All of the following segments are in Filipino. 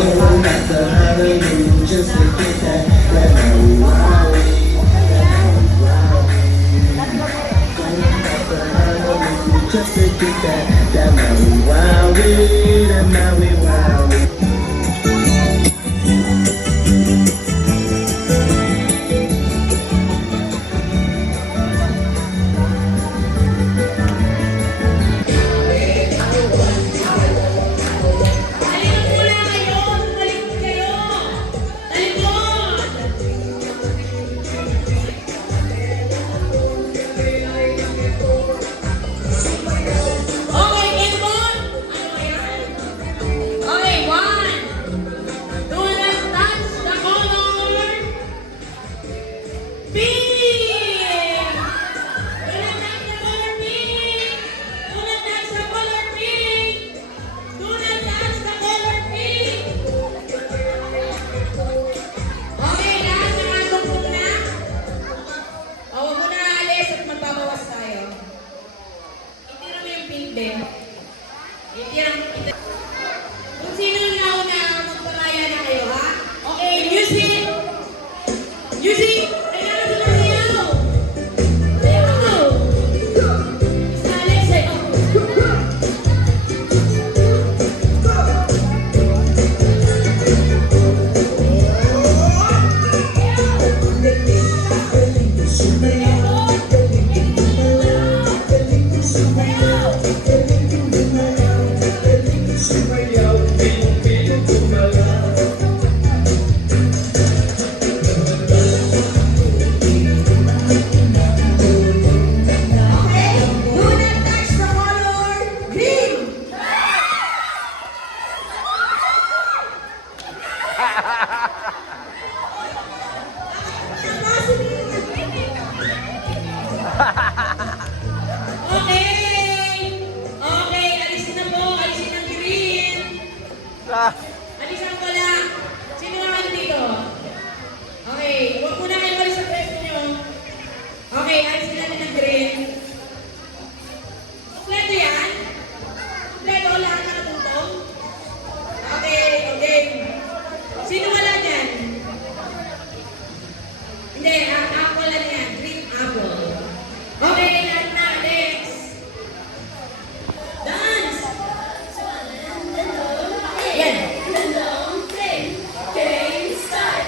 Going back to Honolulu just to get that Maui Wowie. Going back to Honolulu just to get that Maui Wowie, that Maui Wowie. Kung sino nauna, magpamaya na kayo, ha? Okay, music! Music! Kailangan sumasayaw! Sayaw! Isali, sayaw! Okay, alisin na po, alisin ang green. Alisin ko lang. Sino naman dito? Okay, huwag muna kayo alis sa pwesto nyo. Okay, alisin natin ang green. Kompleto yan? Kompleto lahat na natutong? Okay, okay. Sino wala dyan? Hindi, apple lang yan. Green apple. Okay, lahat na. Next. Dance! Yan. Game start!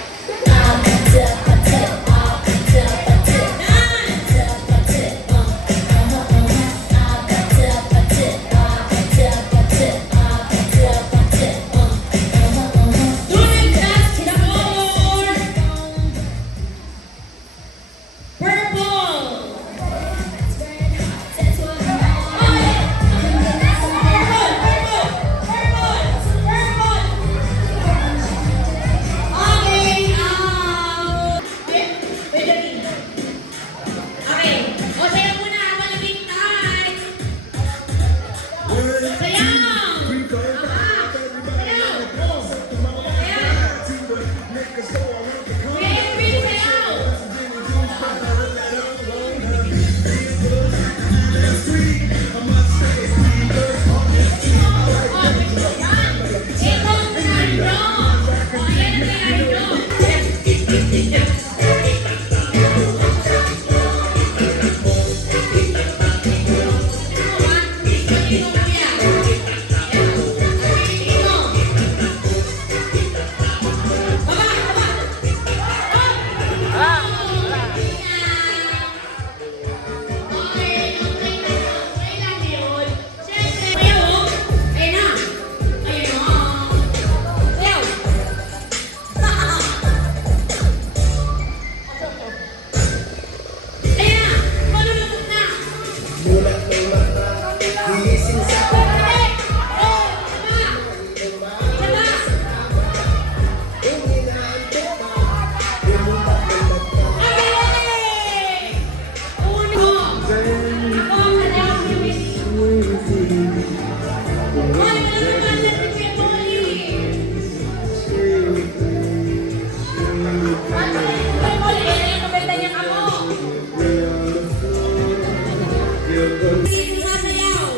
Sasayaw.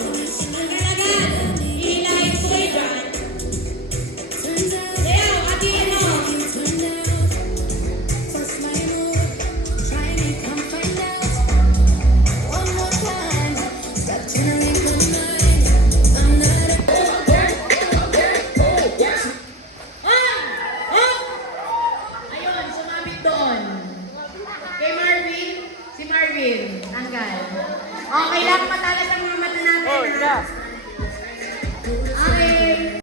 Ang galagan. Ihinahin ko kayo dyan. Erwin. Tanggal. Okay lang, matalas ang mga mata natin. Oh, ha? yeah.